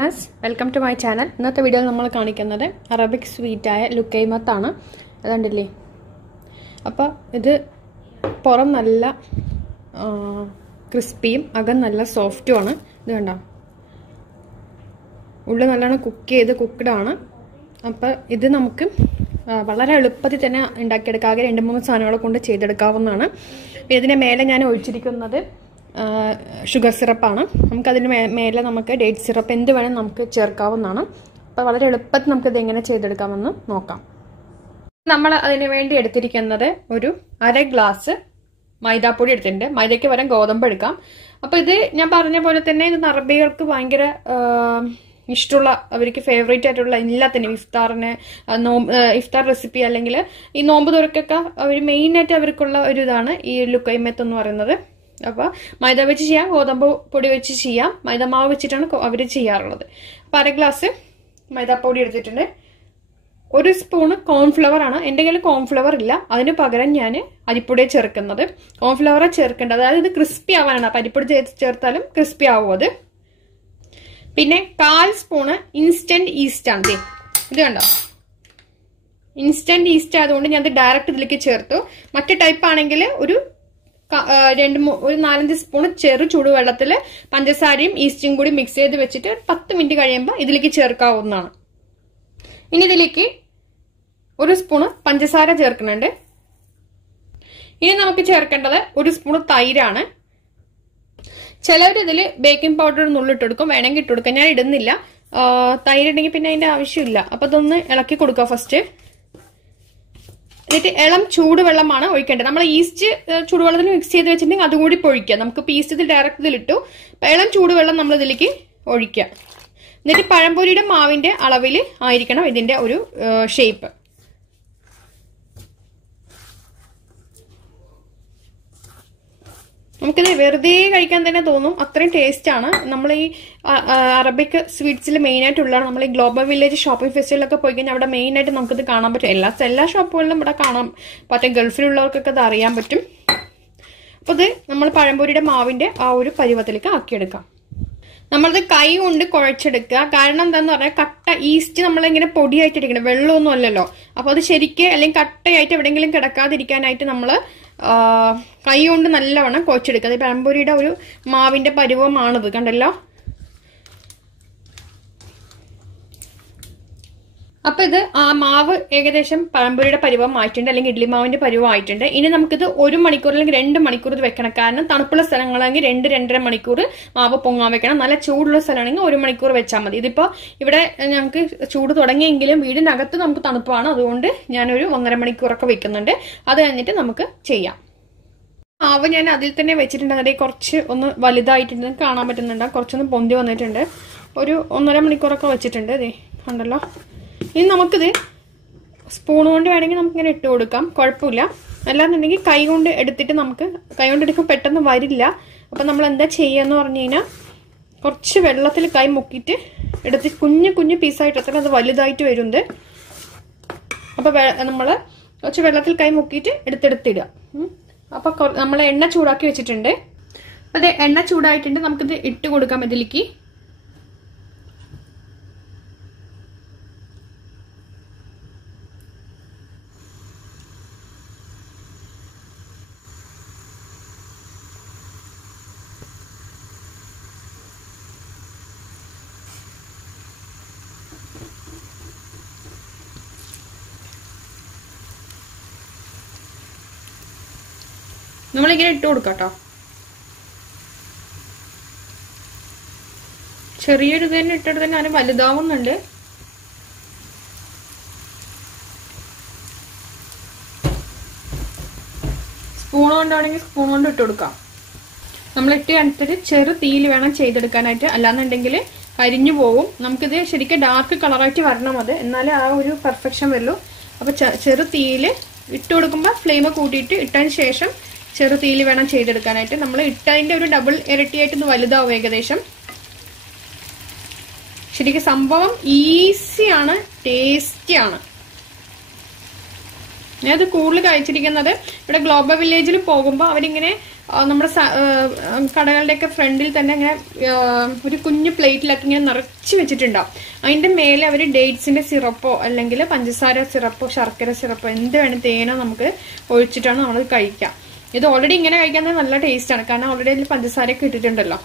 Friends welcome to my channel. ഇന്നത്തെ വീഡിയോയിൽ നമ്മൾ കാണിക്കുന്നത് അറബിക് സ്വീറ്റായ ലുക്കൈമത്താണ്. അതുകൊണ്ടില്ലേ, അപ്പോൾ ഇത് പുറം നല്ല ക്രിസ്പിയും അകം നല്ല സോഫ്റ്റുമാണ്. ഇത് കണ്ടോ, ഉള്ളിൽ നല്ലോണം കുക്ക്ഡാണ്. അപ്പോൾ ഇത് നമുക്ക് വളരെ എളുപ്പത്തിൽ തന്നെ ഉണ്ടാക്കിയെടുക്കാം. ആകെ 2-3 സാധനങ്ങൾ കൊണ്ട് ചെയ്തെടുക്കാവുന്നതാണ്. ഇതിൻ്റെ മേലെ ഞാൻ ഒഴിച്ചിരിക്കുന്നത് ഷുഗർ സിറപ്പാണ്. നമുക്കതിന് മേലെ നമുക്ക് ഡേറ്റ് സിറപ്പ് എന്ത് വേണം നമുക്ക് ചേർക്കാവുന്നതാണ്. അപ്പോൾ വളരെ എളുപ്പത്തിൽ നമുക്കിത് എങ്ങനെ ചെയ്തെടുക്കാമെന്ന് നോക്കാം. നമ്മൾ അതിന് വേണ്ടി എടുത്തിരിക്കുന്നത് ഒരു 1/2 ഗ്ലാസ് മൈദാപ്പൊടി എടുത്തിട്ടുണ്ട്. മൈദയ്ക്ക് പകരം ഗോതമ്പ് എടുക്കാം. അപ്പോൾ ഇത് ഞാൻ പറഞ്ഞ പോലെ തന്നെ ഇത് അറബികൾക്ക് ഭയങ്കര ഇഷ്ടമുള്ള, അവർക്ക് ഫേവറേറ്റ് ആയിട്ടുള്ള എല്ലാത്തിനും ഇഫ്താർ റെസിപ്പി അല്ലെങ്കിൽ ഈ നോമ്പ് തുറക്കൊക്കെ അവർ മെയിനായിട്ട് അവർക്കുള്ള ഒരു ഇതാണ് ഈ ലുക്കൈമത്ത് എന്ന് പറയുന്നത്. അപ്പോൾ മൈദ വെച്ച് ചെയ്യാം, ഗോതമ്പ് പൊടി വെച്ച് ചെയ്യാം, മൈദമാവ് വെച്ചിട്ടാണ് അവർ ചെയ്യാറുള്ളത്. അപ്പോൾ 1/2 ഗ്ലാസ് മൈദാപ്പൊടി എടുത്തിട്ടുണ്ട്. 1 സ്പൂണ് കോൺഫ്ലവർ ആണ്. എൻ്റെ കയ്യിൽ കോൺഫ്ലവർ ഇല്ല, അതിന് പകരം ഞാൻ അരിപ്പൊടിയെ ചേർക്കുന്നത്. കോൺഫ്ലവറെ ചേർക്കേണ്ടത്, അതായത് ഇത് ക്രിസ്പി ആവാനാണ്. അപ്പം അരിപ്പൊടി ചേർത്താലും ക്രിസ്പി ആവും അത്. പിന്നെ 1/4 സ്പൂണ് ഇൻസ്റ്റന്റ് ഈസ്റ്റ് ആണ്. ഇത് കണ്ടോ, ഇൻസ്റ്റന്റ് ഈസ്റ്റ് ആയതുകൊണ്ട് ഞാൻ ഇത് ഡയറക്റ്റ് ഇതിലേക്ക് ചേർത്തു. മറ്റു ടൈപ്പ് ആണെങ്കിൽ ഒരു 4-5 സ്പൂൺ ചെറു ചൂടുവെള്ളത്തിൽ പഞ്ചസാരയും ഈസ്റ്റും കൂടി മിക്സ് ചെയ്ത് വെച്ചിട്ട് 10 മിനിറ്റ് കഴിയുമ്പോൾ ഇതിലേക്ക് ചേർക്കാവുന്നതാണ്. ഇനി ഇതിലേക്ക് 1 സ്പൂണ് പഞ്ചസാര ചേർക്കുന്നുണ്ട്. ഇനി നമുക്ക് ചേർക്കേണ്ടത് 1 സ്പൂണ് തൈരാണ്. ചിലവർ ഇതിൽ ബേക്കിംഗ് പൗഡർ നുള്ളിട്ടെടുക്കും, വേണമെങ്കിൽ ഇട്ടുകൊടുക്കാം. ഞാൻ ഇടുന്നില്ല. തൈരുണ്ടെങ്കിൽ പിന്നെ അതിന്റെ ആവശ്യമില്ല. അപ്പൊ ഇതൊന്ന് ഇളക്കി കൊടുക്കുക ഫസ്റ്റ്. എന്നിട്ട് ഇളം ചൂടുവെള്ളമാണ് ഒഴിക്കേണ്ടത്. നമ്മൾ ഈസ്റ്റ് ചൂടുവെള്ളത്തിൽ മിക്സ് ചെയ്ത് വെച്ചിട്ടുണ്ടെങ്കിൽ അതുകൂടി പൊഴിക്കുക. നമുക്കിപ്പോൾ ഈസ്റ്റ് ഇതിൽ ഡയറക്റ്റ് ഇതിലിട്ടു. ഇളം ചൂടുവെള്ളം നമ്മൾ ഇതിലേക്ക് ഒഴിക്കുക. എന്നിട്ട് പഴംപൊരിയുടെ മാവിന്റെ അളവിൽ ആയിരിക്കണം ഇതിന്റെ ഒരു ഷേപ്പ്. നമുക്കിത് വെറുതെ കഴിക്കാൻ തന്നെ തോന്നും, അത്രയും ടേസ്റ്റ് ആണ്. നമ്മൾ ഈ അറബിക് സ്വീറ്റ്സിൽ മെയിൻ ആയിട്ടുള്ളതാണ്. നമ്മൾ ഈ ഗ്ലോബൽ വില്ലേജ് ഷോപ്പിംഗ് ഫെസ്റ്റിവലൊക്കെ പോയി കഴിഞ്ഞാൽ അവിടെ മെയിൻ ആയിട്ട് നമുക്കിത് കാണാൻ പറ്റും. എല്ലാ ഷോപ്പുകളിലും ഇവിടെ കാണാൻ പറ്റും. ഗൾഫിലുള്ളവർക്കൊക്കെ ഇത് അറിയാൻ പറ്റും. അപ്പോൾ ഇത് നമ്മൾ പഴംപൊരിയുടെ മാവിന്റെ ആ ഒരു പരുവത്തിലേക്ക് ആക്കിയെടുക്കാം. നമ്മളത് കൈ കൊണ്ട് കുഴച്ചെടുക്കുക. കാരണം എന്താന്ന് പറഞ്ഞാൽ കട്ട ഈസ്റ്റ് നമ്മളിങ്ങനെ പൊടിയായിട്ട് ഇരിക്കണം, വെള്ളമൊന്നും അല്ലല്ലോ. അപ്പോൾ അത് ശരിക്ക് അല്ലെങ്കിൽ കട്ടയായിട്ട് എവിടെയെങ്കിലും കിടക്കാതിരിക്കാനായിട്ട് നമ്മൾ കൈ കൊണ്ട് നല്ലവണ്ണം കുഴച്ചെടുക്കുക. അത് പഴംപൊരിയുടെ ഒരു മാവിന്റെ പരുവമാണിത്, കണ്ടല്ലോ. അപ്പൊ ഇത് ആ മാവ് ഏകദേശം പഴംപൊരിയുടെ പരുവം ആയിട്ടുണ്ട്, അല്ലെങ്കിൽ ഇഡ്ലി മാവിന്റെ പരുവം ആയിട്ടുണ്ട്. ഇനി നമുക്കിത് 1 മണിക്കൂർ അല്ലെങ്കിൽ 2 മണിക്കൂർ ഇത് വെക്കണം. കാരണം തണുപ്പുള്ള സ്ഥലങ്ങളാണെങ്കിൽ 2-2.5 മണിക്കൂർ മാവ് പൊങ്ങാൻ വെക്കണം. നല്ല ചൂടുള്ള സ്ഥലമാണെങ്കിൽ 1 മണിക്കൂർ വെച്ചാൽ മതി. ഇതിപ്പോ ഇവിടെ ഞങ്ങൾക്ക് ചൂട് തുടങ്ങിയെങ്കിലും വീടിനകത്ത് നമുക്ക് തണുപ്പാണ്, അതുകൊണ്ട് ഞാനൊരു 1.5 മണിക്കൂറൊക്കെ വെക്കുന്നുണ്ട്. അത് കഴിഞ്ഞിട്ട് നമുക്ക് ചെയ്യാം. മാവ് ഞാൻ അതിൽ തന്നെ വെച്ചിട്ടുണ്ട്. അതിൽ കുറച്ച് ഒന്ന് വലുതായിട്ടുണ്ട്, കാണാൻ പറ്റുന്നുണ്ട്. കുറച്ചൊന്ന് പൊന്തി വന്നിട്ടുണ്ട്. ഒരു 1.5 മണിക്കൂറൊക്കെ വെച്ചിട്ടുണ്ട്. അതെ, കണ്ടല്ലോ. ഇനി നമുക്കിത് സ്പൂൺ കൊണ്ട് വേണമെങ്കിൽ നമുക്കിങ്ങനെ ഇട്ട് കൊടുക്കാം, കുഴപ്പമില്ല. അല്ലാന്നുണ്ടെങ്കിൽ കൈ കൊണ്ട് എടുത്തിട്ട് നമുക്ക് കൈ കൊണ്ട് എടുക്കുമ്പോൾ പെട്ടെന്ന് വരില്ല. അപ്പം നമ്മൾ എന്താ ചെയ്യുകയെന്ന് പറഞ്ഞു കഴിഞ്ഞാൽ കുറച്ച് വെള്ളത്തിൽ കൈ മുക്കിയിട്ട് എടുത്ത് കുഞ്ഞു പീസായിട്ട് എത്ര അത് വലുതായിട്ട് വരുന്നത്. അപ്പം നമ്മൾ കുറച്ച് വെള്ളത്തിൽ കൈ മുക്കിയിട്ട് എടുത്തെടുത്തിടുക. അപ്പം നമ്മൾ എണ്ണ ചൂടാക്കി വെച്ചിട്ടുണ്ട്. അത് എണ്ണ ചൂടായിട്ടുണ്ട്. നമുക്കിത് ഇട്ട് കൊടുക്കാം ഇതിലേക്ക്. നമ്മളിങ്ങനെ ഇട്ട് കൊടുക്കാം കേട്ടോ. ചെറിയൊരു ഇത് തന്നെ ഇട്ടിട്ട് തന്നെ അതിന് വലുതാവുന്നുണ്ട്. സ്പൂൺ കൊണ്ടാണെങ്കിൽ സ്പൂൺ കൊണ്ട് ഇട്ട് കൊടുക്കാം. നമ്മൾ ഇട്ട് അടുത്തിട്ട് ചെറു തീയിൽ വേണം ചെയ്തെടുക്കാനായിട്ട്, അല്ലാന്നുണ്ടെങ്കിൽ കരിഞ്ഞു പോകും. നമുക്കിത് ശരിക്കും ഡാർക്ക് കളറായിട്ട് വരണം, അത് എന്നാലേ ആ ഒരു പെർഫെക്ഷൻ വരുള്ളൂ. അപ്പൊ ചെറു തീയിൽ ഇട്ട് കൊടുക്കുമ്പോൾ ഫ്ലെയിം കൂട്ടിയിട്ട് ഇട്ടതിന് ശേഷം ചെറു തീയിൽ വേണം ചെയ്തെടുക്കാനായിട്ട്. നമ്മൾ ഇട്ടതിന്റെ ഒരു ഡബിൾ ഇരട്ടിയായിട്ട് ഇത് വലുതാവും ഏകദേശം. ശരിക്കും സംഭവം ഈസിയാണ്, ടേസ്റ്റിയാണ്. ഞാനത് കൂടുതൽ കഴിച്ചിരിക്കുന്നത് ഇവിടെ ഗ്ലോബൽ വില്ലേജിൽ പോകുമ്പോൾ അവരിങ്ങനെ നമ്മുടെ കടകളുടെയൊക്കെ ഫ്രണ്ടിൽ തന്നെ ഇങ്ങനെ ഒരു കുഞ്ഞു പ്ലേറ്റിലൊക്കെ ഇങ്ങനെ നിറച്ച് വെച്ചിട്ടുണ്ടാവും. അതിന്റെ മേലെ അവർ ഡേറ്റ്സിന്റെ സിറപ്പോ അല്ലെങ്കിൽ പഞ്ചസാര സിറപ്പോ ശർക്കര സിറപ്പോ എന്ത് വേണം തേനോ നമുക്ക് ഒഴിച്ചിട്ടാണ് നമ്മൾ കഴിക്കുക. ഇത് ഓൾറെഡി ഇങ്ങനെ കഴിക്കാൻ നല്ല ടേസ്റ്റാണ്, കാരണം ഓൾറെഡി അതിൽ പഞ്ചസാരയൊക്കെ ഇട്ടിട്ടുണ്ടല്ലോ.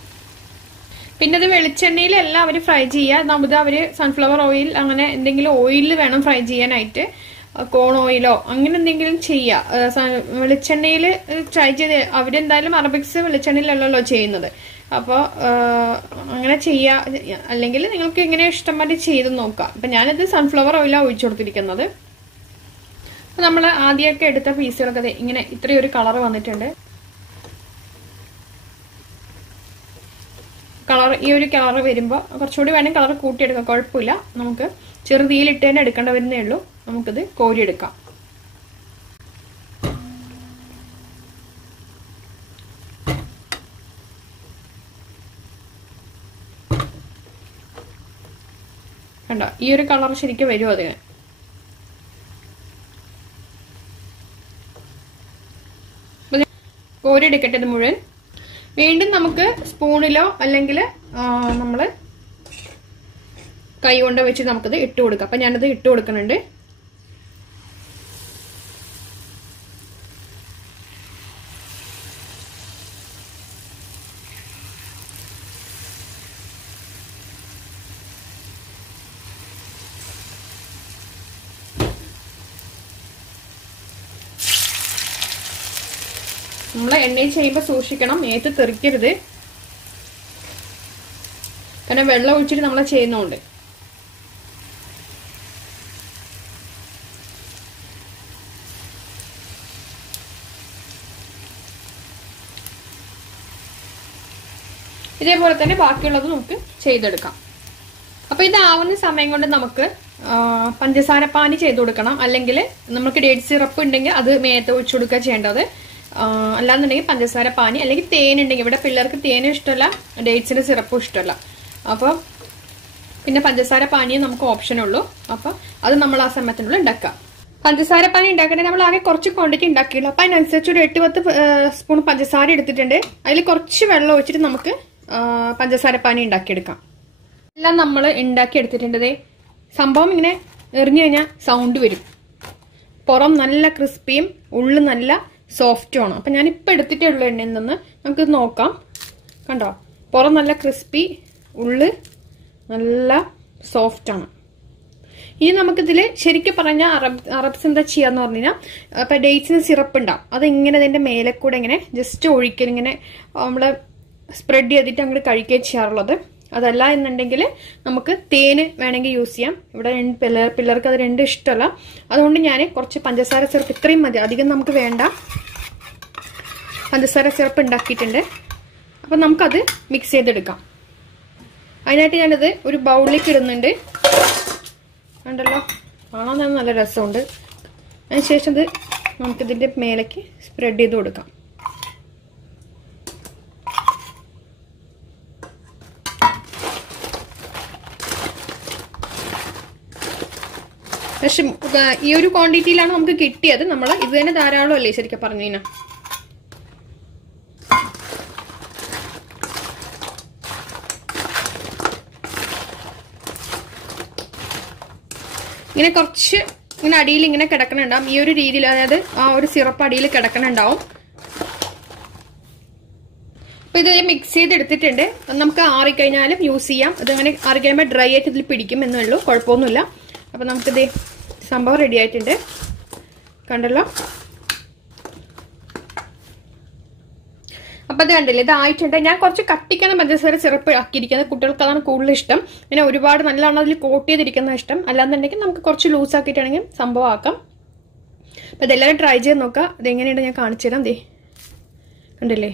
പിന്നെ അത് വെളിച്ചെണ്ണയിലല്ല അവർ ഫ്രൈ ചെയ്യുക, നമുക്ക് അവർ സൺഫ്ലവർ ഓയിൽ അങ്ങനെ എന്തെങ്കിലും ഓയിലിൽ വേണം ഫ്രൈ ചെയ്യാനായിട്ട്, കോൺ ഓയിലോ അങ്ങനെ എന്തെങ്കിലും ചെയ്യുക. വെളിച്ചെണ്ണയിൽ ട്രൈ ചെയ്ത് അവരെന്തായാലും അറബിക്സ് വെളിച്ചെണ്ണയിലല്ലല്ലോ ചെയ്യുന്നത്. അപ്പോൾ അങ്ങനെ ചെയ്യുക, അല്ലെങ്കിൽ നിങ്ങൾക്ക് ഇങ്ങനെ ഇഷ്ടംമാതിരി ചെയ്ത് നോക്കാം. അപ്പം ഞാനിത് സൺഫ്ലവർ ഓയിലാണ് ഒഴിച്ചു കൊടുത്തിരിക്കുന്നത്. അപ്പം നമ്മൾ ആദ്യമൊക്കെ എടുത്ത പീസുകളൊക്കെ ഇങ്ങനെ ഇത്രയൊരു കളർ വന്നിട്ടുണ്ട്. കളർ ഈ ഒരു കളർ വരുമ്പോൾ കുറച്ചുകൂടി വേണമെങ്കിൽ കളർ കൂട്ടിയെടുക്കാം, കുഴപ്പമില്ല. നമുക്ക് ചെറുതീയിലിട്ട് തന്നെ എടുക്കേണ്ട വരുന്നേ ഉള്ളൂ. നമുക്കിത് കോരിയെടുക്കാം. കണ്ടോ, ഈ ഒരു കളർ ശരിക്കും വരും അതിന്. കോരിയെടുക്കട്ടെ ഇത് മുഴുവൻ. വീണ്ടും നമുക്ക് സ്പൂണിലോ അല്ലെങ്കിൽ നമ്മൾ കൈ കൊണ്ട് വെച്ച് നമുക്കിത് ഇട്ട് കൊടുക്കാം. അപ്പം ഞാനത് ഇട്ട് കൊടുക്കുന്നുണ്ട്. നമ്മൾ എണ്ണയിൽ ചെയ്യുമ്പോൾ സൂക്ഷിക്കണം, മേത്ത് തെറിക്കരുത്. കാരണം വെള്ളം ഒഴിച്ചിട്ട് നമ്മൾ ചെയ്യുന്നോണ്ട്. ഇതേപോലെ തന്നെ ബാക്കിയുള്ളത് നമുക്ക് ചെയ്തെടുക്കാം. അപ്പൊ ഇതാവുന്ന സമയം കൊണ്ട് നമുക്ക് പഞ്ചസാര പാനി ചെയ്ത് കൊടുക്കണം. അല്ലെങ്കിൽ നമുക്ക് ഡേറ്റ് സിറപ്പ് ഉണ്ടെങ്കിൽ അത് മേത്ത് ഒഴിച്ചു കൊടുക്കുക ചെയ്യേണ്ടത്. അല്ലാന്നുണ്ടെങ്കിൽ പഞ്ചസാര പാനി അല്ലെങ്കിൽ തേൻ ഉണ്ടെങ്കിൽ, ഇവിടെ പിള്ളേർക്ക് തേനും ഇഷ്ടമല്ല ഡേറ്റ്സിന്റെ സിറപ്പും ഇഷ്ടമല്ല. അപ്പോൾ പിന്നെ പഞ്ചസാര പാനിയും നമുക്ക് ഓപ്ഷൻ ഉള്ളൂ. അപ്പോൾ അത് നമ്മൾ ആ സമയത്തിനുള്ളിൽ ഉണ്ടാക്കാം. പഞ്ചസാര പാനി ഉണ്ടാക്കണമെങ്കിൽ നമ്മൾ ആകെ കുറച്ച് ക്വാണ്ടിറ്റി ഉണ്ടാക്കിയുള്ളൂ. അപ്പം അതിനനുസരിച്ച് ഒരു 8-10 സ്പൂൺ പഞ്ചസാര എടുത്തിട്ടുണ്ട്. അതിൽ കുറച്ച് വെള്ളം ഒഴിച്ചിട്ട് നമുക്ക് പഞ്ചസാര പാനി ഉണ്ടാക്കിയെടുക്കാം. എല്ലാം നമ്മൾ ഉണ്ടാക്കി എടുത്തിട്ടുണ്ട്. സംഭവം ഇങ്ങനെ എറിഞ്ഞു കഴിഞ്ഞാൽ സൗണ്ട് വരും. പുറം നല്ല ക്രിസ്പിയും ഉള്ളു നല്ല സോഫ്റ്റും ആണ്. അപ്പം ഞാനിപ്പോൾ എടുത്തിട്ടേ ഉള്ളൂ എണ്ണയിൽ നിന്ന്. നമുക്കിത് നോക്കാം. കണ്ടോ, പുറം നല്ല ക്രിസ്പി, ഉള്ളു നല്ല സോഫ്റ്റ് ആണ്. ഇനി നമുക്കിതിൽ ശരിക്കും പറഞ്ഞാൽ അറബ്സ് എന്താ ചെയ്യാന്ന് പറഞ്ഞു കഴിഞ്ഞാൽ, ഇപ്പം ഡേറ്റ്സിന് സിറപ്പ് ഉണ്ടാവും, അത് ഇങ്ങനെ അതിൻ്റെ മേലെ കൂടെ ഇങ്ങനെ ജസ്റ്റ് ഒഴിക്കൽ, ഇങ്ങനെ നമ്മൾ സ്പ്രെഡ് ചെയ്തിട്ട് അങ്ങോട്ട് കഴിക്കുകയും ചെയ്യാറുള്ളത്. അതല്ല എന്നുണ്ടെങ്കിൽ നമുക്ക് തേന് വേണമെങ്കിൽ യൂസ് ചെയ്യാം. ഇവിടെ പിള്ളേർക്ക് അത് രണ്ടും ഇഷ്ടമല്ല. അതുകൊണ്ട് ഞാൻ കുറച്ച് പഞ്ചസാര സിറപ്പ്, ഇത്രയും മതി, അധികം നമുക്ക് വേണ്ട, പഞ്ചസാര സിറപ്പ് ഉണ്ടാക്കിയിട്ടുണ്ട്. അപ്പം നമുക്കത് മിക്സ് ചെയ്തെടുക്കാം. അതിനായിട്ട് ഞാനത് ഒരു ബൗളിലേക്ക് ഇടുന്നുണ്ട്. കണ്ടല്ലോ, കാണാൻ തന്നെ നല്ല രസമുണ്ട്. അതിനുശേഷം ഇത് നമുക്കിതിൻ്റെ മേലേക്ക് സ്പ്രെഡ് ചെയ്ത് കൊടുക്കാം. പക്ഷെ ഈ ഒരു ക്വാണ്ടിറ്റിയിലാണ് നമുക്ക് കിട്ടിയത്. നമ്മൾ ഇത് തന്നെ ധാരാളമല്ലേ ശരിക്കും പറഞ്ഞു കഴിഞ്ഞാൽ. ഇങ്ങനെ കുറച്ച് ഇങ്ങനെ അടിയിൽ ഇങ്ങനെ കിടക്കണുണ്ടാവും, ഈ ഒരു രീതിയിൽ. അതായത് ആ ഒരു സിറപ്പ് അടിയിൽ കിടക്കണുണ്ടാവും. അപ്പൊ ഇത് മിക്സ് ചെയ്തെടുത്തിട്ടുണ്ട്. നമുക്ക് ആറിക്കഴിഞ്ഞാലും യൂസ് ചെയ്യാം. ഇതങ്ങനെ ആറിക്കഴിയുമ്പോൾ ഡ്രൈ ആയിട്ട് ഇതിൽ പിടിക്കും എന്നേ ഉള്ളൂ, കുഴപ്പമൊന്നുമില്ല. അപ്പൊ നമുക്കിത് സംഭവം റെഡി ആയിട്ടുണ്ട്. കണ്ടല്ലോ, അപ്പൊ ഇത് കണ്ടില്ലേ, ഇതായിട്ടുണ്ട്. ഞാൻ കുറച്ച് കട്ടിക്കാണ് പഞ്ചസാര സിറപ്പ് ആക്കിയിരിക്കുന്നത്. കുട്ടികൾക്ക് അതാണ് കൂടുതൽ ഇഷ്ടം. പിന്നെ ഒരുപാട് നല്ലോണം അതിൽ കോട്ട് ചെയ്തിരിക്കുന്ന ഇഷ്ടം. അല്ലാന്നുണ്ടെങ്കിൽ നമുക്ക് കുറച്ച് ലൂസ് ആക്കിയിട്ടാണെങ്കിൽ സംഭവം ആക്കാം. അപ്പൊ ഇതെല്ലാവരും ട്രൈ ചെയ്ത് നോക്കാം. ഇതെങ്ങനെയുണ്ട് ഞാൻ കാണിച്ചു തരാം. ദേ കണ്ടില്ലേ,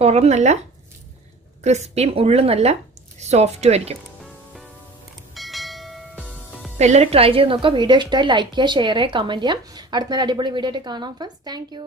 പുറം നല്ല ക്രിസ്പിയും ഉള്ളും നല്ല സോഫ്റ്റും ആയിരിക്കും. അപ്പോൾ എല്ലാവരും ട്രൈ ചെയ്ത് നോക്കാം. വീഡിയോ ഇഷ്ടമായി ലൈക്ക് ചെയ്യുക, ഷെയർ ചെയ്യുക, കമൻറ്റ് ചെയ്യാം. അടുത്ത നല്ല അടിപൊളി വീഡിയോ ആയിട്ട് കാണാം ഫ്രണ്ട്സ്. Thank you.